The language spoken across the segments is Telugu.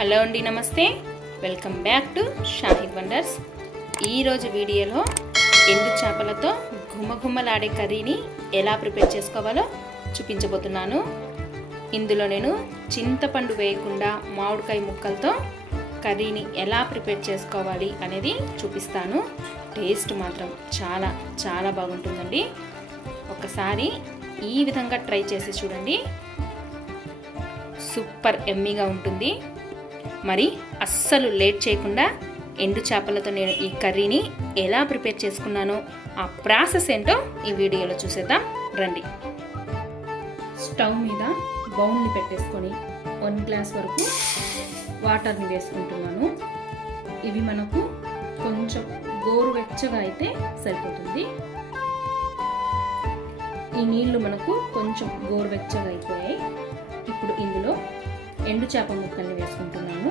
హలో అండి నమస్తే. Welcome back to Shahid wonders. ఈరోజు వీడియోలో ఎండు చేపలతో ఘుమఘుమలాడే కర్రీని ఎలా ప్రిపేర్ చేసుకోవాలో చూపించబోతున్నాను. ఇందులో నేను చింతపండు వేయకుండా మామిడికాయ ముక్కలతో కర్రీని ఎలా ప్రిపేర్ చేసుకోవాలి అనేది చూపిస్తాను. టేస్ట్ మాత్రం చాలా చాలా బాగుంటుందండి. ఒకసారి ఈ విధంగా ట్రై చేసి చూడండి. సూపర్ ఎమ్మీగా ఉంటుంది. మరి అస్సలు లేట్ చేయకుండా ఎండు చేపలతో నేను ఈ కర్రీని ఎలా ప్రిపేర్ చేసుకున్నానో ఆ ప్రాసెస్ ఏంటో ఈ వీడియోలో చూసేద్దాం. రండి. స్టవ్ మీద బౌల్ని పెట్టేసుకొని వన్ గ్లాస్ వరకు వాటర్ని వేసుకుంటున్నాను. ఇవి మనకు కొంచెం గోరువెచ్చగా అయితే సరిపోతుంది. ఈ నీళ్ళు మనకు కొంచెం గోరువెచ్చగా అయిపోయాయి. ఇప్పుడు ఇందులో ఎండు చేప ముక్కల్ని వేసుకుంటున్నాను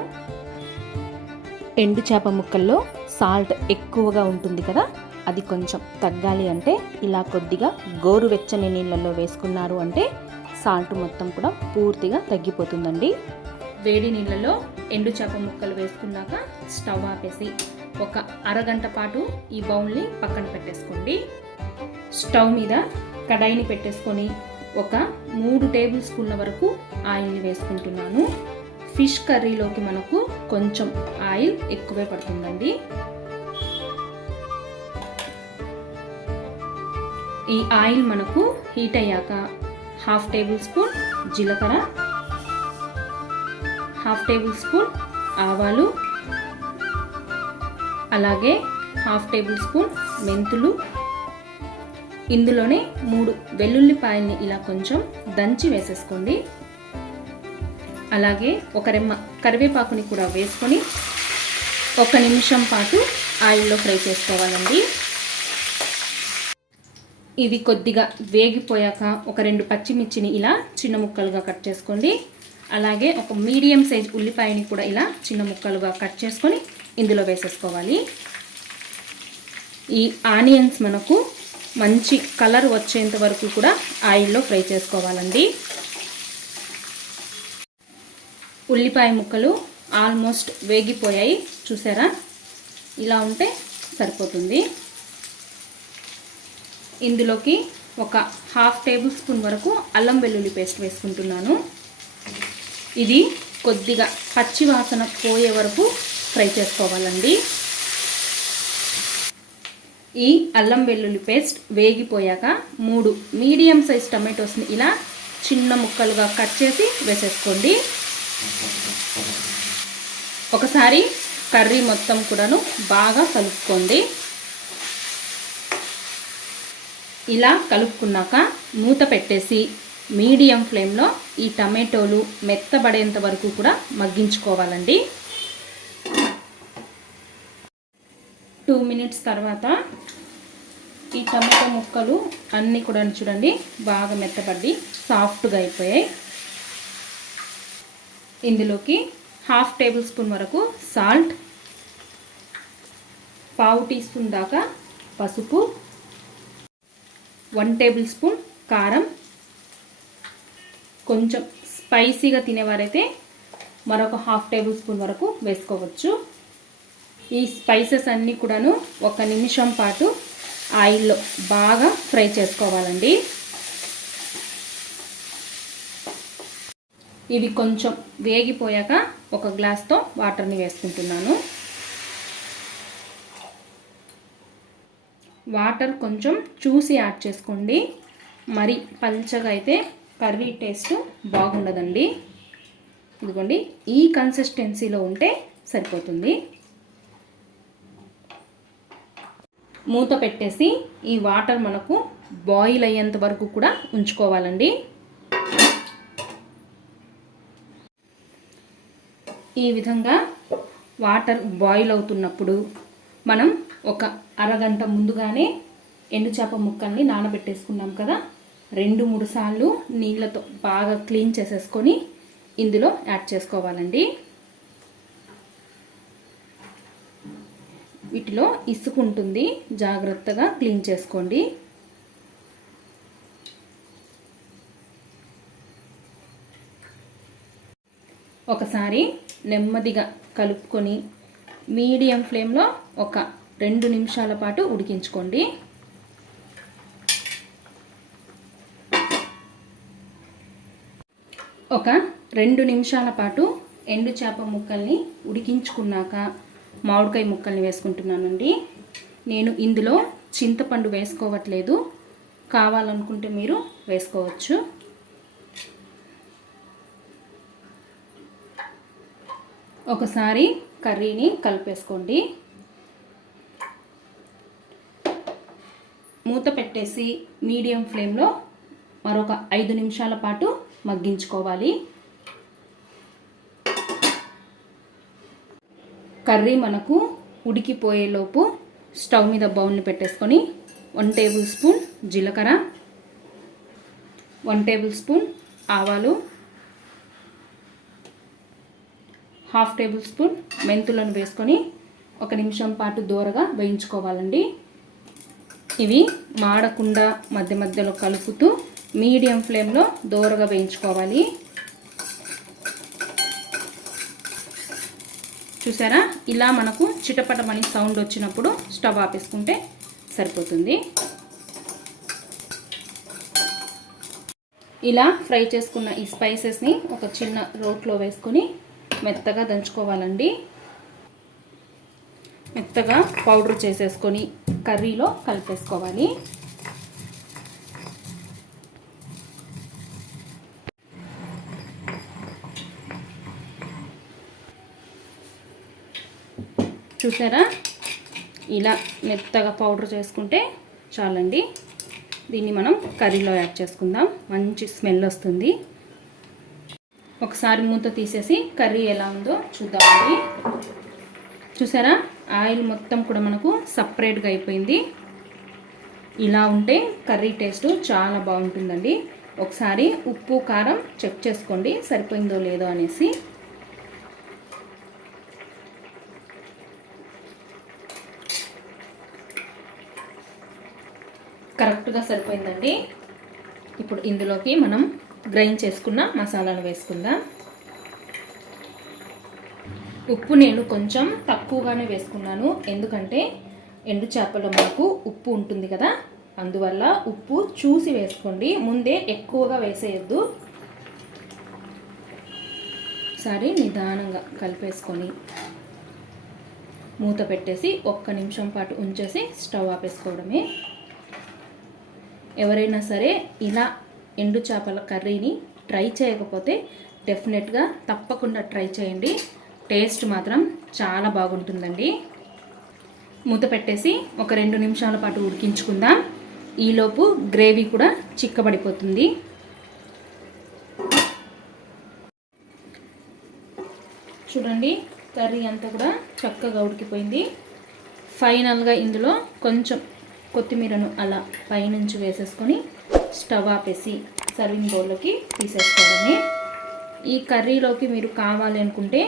ఎండు చేప ముక్కల్లో సాల్ట్ ఎక్కువగా ఉంటుంది కదా అది కొంచెం తగ్గాలి అంటే ఇలా కొద్దిగా గోరువెచ్చని నీళ్ళల్లో వేసుకున్నారు అంటే సాల్ట్ మొత్తం కూడా పూర్తిగా తగ్గిపోతుందండి. వేడి నీళ్ళలో ఎండు చేప ముక్కలు వేసుకున్నాక స్టవ్ ఆపేసి ఒక అరగంట పాటు ఈ బౌల్ని పక్కన పెట్టేసుకోండి. స్టవ్ మీద కడాయిని పెట్టేసుకొని ఒక మూడు టేబుల్ స్పూన్ల వరకు ఆయిల్ని వేసుకుంటున్నాను. ఫిష్ కర్రీలోకి మనకు కొంచెం ఆయిల్ ఎక్కువే పడుతుందండి. ఈ ఆయిల్ మనకు హీట్ అయ్యాక హాఫ్ టేబుల్ స్పూన్ జీలకర్ర హాఫ్ టేబుల్ స్పూన్ ఆవాలు అలాగే హాఫ్ టేబుల్ స్పూన్ మెంతులు ఇందులోనే మూడు వెల్లుల్లిపాయల్ని ఇలా కొంచెం దంచి వేసేసుకోండి. అలాగే ఒక రెమ్మ కరివేపాకుని కూడా వేసుకొని ఒక నిమిషం పాటు ఆయిల్లో ఫ్రై చేసుకోవాలండి. ఇవి కొద్దిగా వేగిపోయాక ఒక రెండు పచ్చిమిర్చిని ఇలా చిన్న ముక్కలుగా కట్ చేసుకోండి. అలాగే ఒక మీడియం సైజ్ ఉల్లిపాయని కూడా ఇలా చిన్న ముక్కలుగా కట్ చేసుకొని ఇందులో వేసేసుకోవాలి. ఈ ఆనియన్స్ మనకు మంచి కలర్ వచ్చేంత వరకు కూడా ఆయిల్లో ఫ్రై చేసుకోవాలండి. ఉల్లిపాయ ముక్కలు ఆల్మోస్ట్ వేగిపోయాయి. చూసారా? ఇలా ఉంటే సరిపోతుంది. ఇందులోకి ఒక హాఫ్ టేబుల్ స్పూన్ వరకు అల్లం వెల్లుల్లి పేస్ట్ వేసుకుంటున్నాను. ఇది కొద్దిగా పచ్చి వాసన పోయే వరకు ఫ్రై చేసుకోవాలండి. ఈ అల్లం వెల్లుల్లి పేస్ట్ వేగిపోయాక మూడు మీడియం సైజ్ టమాటోస్ని ఇలా చిన్న ముక్కలుగా కట్ చేసి వేసేసుకోండి. ఒకసారి కర్రీ మొత్తం కూడాను బాగా కలుపుకోండి. ఇలా కలుపుకున్నాక మూత పెట్టేసి మీడియం ఫ్లేమ్లో ఈ టమాటోలు మెత్తబడేంత వరకు కూడా మగ్గించుకోవాలండి. టూ మినిట్స్ తర్వాత ఈ టమాటో ముక్కలు అన్నీ కూడా చూడండి బాగా మెత్తపడి సాఫ్ట్గా అయిపోయాయి. ఇందులోకి హాఫ్ టేబుల్ స్పూన్ వరకు సాల్ట్ పావు టీ స్పూన్ దాకా పసుపు వన్ టేబుల్ స్పూన్ కారం. కొంచెం స్పైసీగా తినేవారైతే మరొక హాఫ్ టేబుల్ స్పూన్ వరకు వేసుకోవచ్చు. ఈ స్పైసెస్ అన్నీ కూడాను ఒక నిమిషం పాటు ఆయిల్లో బాగా ఫ్రై చేసుకోవాలండి. ఇవి కొంచెం వేగిపోయాక ఒక గ్లాస్తో వాటర్ని వేసుకుంటున్నాను. వాటర్ కొంచెం చూసి యాడ్ చేసుకోండి. మరి పల్చగా అయితే కర్రీ టేస్ట్ బాగుండదండి. ఇదిగోండి ఈ కన్సిస్టెన్సీలో ఉంటే సరిపోతుంది. మూత పెట్టేసి ఈ వాటర్ మనకు బాయిల్ అయ్యేంత వరకు కూడా ఉంచుకోవాలండి. ఈ విధంగా వాటర్ బాయిల్ అవుతున్నప్పుడు మనం ఒక అరగంట ముందుగానే ఎండు చేప ముక్కల్ని నానబెట్టేసుకున్నాం కదా రెండు మూడు సార్లు నీళ్ళతో బాగా క్లీన్ చేసేసుకొని ఇందులో యాడ్ చేసుకోవాలండి. వీటిలో ఇసుక ఉంటుంది. జాగ్రత్తగా క్లీన్ చేసుకోండి. ఒకసారి నెమ్మదిగా కలుపుకొని మీడియం ఫ్లేమ్లో ఒక రెండు నిమిషాల పాటు ఉడికించుకోండి. ఒక రెండు నిమిషాల పాటు ఎండు చేప ముక్కల్ని ఉడికించుకున్నాక మామిడికాయ ముక్కల్ని వేసుకుంటున్నానండి. నేను ఇందులో చింతపండు వేసుకోవట్లేదు. కావాలనుకుంటే మీరు వేసుకోవచ్చు. ఒకసారి కర్రీని కలిపేసుకోండి. మూత పెట్టేసి మీడియం ఫ్లేమ్లో మరొక ఐదు నిమిషాల పాటు మగ్గించుకోవాలి. కర్రీ మనకు ఉడికిపోయేలోపు స్టవ్ మీద బౌల్ని పెట్టేసుకొని వన్ టేబుల్ స్పూన్ జీలకర్ర వన్ టేబుల్ స్పూన్ ఆవాలు హాఫ్ టేబుల్ స్పూన్ మెంతులను వేసుకొని ఒక నిమిషం పాటు దూరగా వేయించుకోవాలండి. ఇవి మాడకుండా మధ్య మధ్యలో కలుపుతూ మీడియం ఫ్లేమ్లో దూరగా వేయించుకోవాలి. చూసారా? ఇలా మనకు చిటపటమని సౌండ్ వచ్చినప్పుడు స్టవ్ ఆపేసుకుంటే సరిపోతుంది. ఇలా ఫ్రై చేసుకున్న ఈ స్పైసెస్ని ఒక చిన్న రోట్లో వేసుకొని మెత్తగా దంచుకోవాలండి. మెత్తగా పౌడర్ చేసేసుకొని కర్రీలో కలిపేసుకోవాలి. చూసారా? ఇలా మెత్తగా పౌడర్ చేసుకుంటే చాలండి. దీన్ని మనం కర్రీలో యాడ్ చేసుకుందాం. మంచి స్మెల్ వస్తుంది. ఒకసారి మూత తీసేసి కర్రీ ఎలా ఉందో చూద్దామండి. చూసారా? ఆయిల్ మొత్తం కూడా మనకు సపరేట్గా అయిపోయింది. ఇలా ఉంటే కర్రీ టేస్ట్ చాలా బాగుంటుందండి. ఒకసారి ఉప్పు కారం చెక్ చేసుకోండి. సరిపోయిందో లేదో అనేసి. కరెక్ట్గా సరిపోయిందండి. ఇప్పుడు ఇందులోకి మనం గ్రైండ్ చేసుకున్న మసాలాను వేసుకుందాం. ఉప్పు నేను కొంచెం తక్కువగానే వేసుకున్నాను. ఎందుకంటే ఎండు చేపలో మనకు ఉప్పు ఉంటుంది కదా. అందువల్ల ఉప్పు చూసి వేసుకోండి. ముందే ఎక్కువగా వేసేయద్దు. సరే నిదానంగా కలిపేసుకొని మూత పెట్టేసి ఒక్క నిమిషం పాటు ఉంచేసి స్టవ్ ఆపేసుకోవడమే. ఎవరైనా సరే ఇలా ఎండు చేపల కర్రీని ట్రై చేయకపోతే డెఫినెట్గా తప్పకుండా ట్రై చేయండి. టేస్ట్ మాత్రం చాలా బాగుంటుందండి. మూత పెట్టేసి ఒక రెండు నిమిషాల పాటు ఉడికించుకుందాం. ఈలోపు గ్రేవీ కూడా చిక్కబడిపోతుంది. చూడండి కర్రీ అంతా కూడా చక్కగా ఉడికిపోయింది. ఫైనల్గా ఇందులో కొంచెం కొత్తిమీరను అలా పైనుంచి వేసేసుకొని స్టవ్ ఆపేసి సర్వింగ్ బౌల్లోకి తీసేసుకోవడమే ఈ కర్రీలోకి మీరు కావాలి అనుకుంటే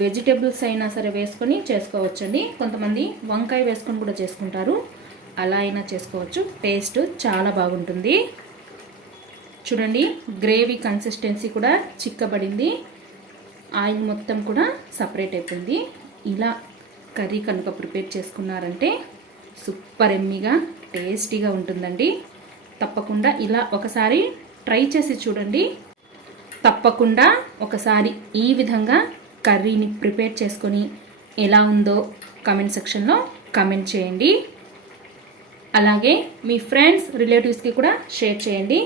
వెజిటేబుల్స్ అయినా సరే వేసుకొని చేసుకోవచ్చండి. కొంతమంది వంకాయ వేసుకొని కూడా చేసుకుంటారు. అలా అయినా చేసుకోవచ్చు. టేస్ట్ చాలా బాగుంటుంది. చూడండి గ్రేవీ కన్సిస్టెన్సీ కూడా చిక్కబడింది. ఆయిల్ మొత్తం కూడా సపరేట్ అయిపోయింది. ఇలా కర్రీ కనుక ప్రిపేర్ చేసుకున్నారంటే సూపర్ ఎమ్మిగా టేస్టీగా ఉంటుందండి. తప్పకుండా ఇలా ఒకసారి ట్రై చేసి చూడండి. తప్పకుండా ఒకసారి ఈ విధంగా కర్రీని ప్రిపేర్ చేసుకొని ఎలా ఉందో కమెంట్ సెక్షన్లో కమెంట్ చేయండి. అలాగే మీ ఫ్రెండ్స్ రిలేటివ్స్కి కూడా షేర్ చేయండి.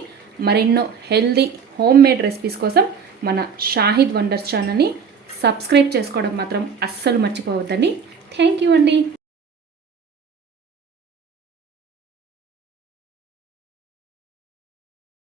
మరెన్నో హెల్దీ హోమ్ మేడ్ రెసిపీస్ కోసం మన షాహిద్ వండర్స్ ఛానల్ని సబ్స్క్రైబ్ చేసుకోవడం మాత్రం అస్సలు మర్చిపోవద్దండి. థ్యాంక్ యూ అండి.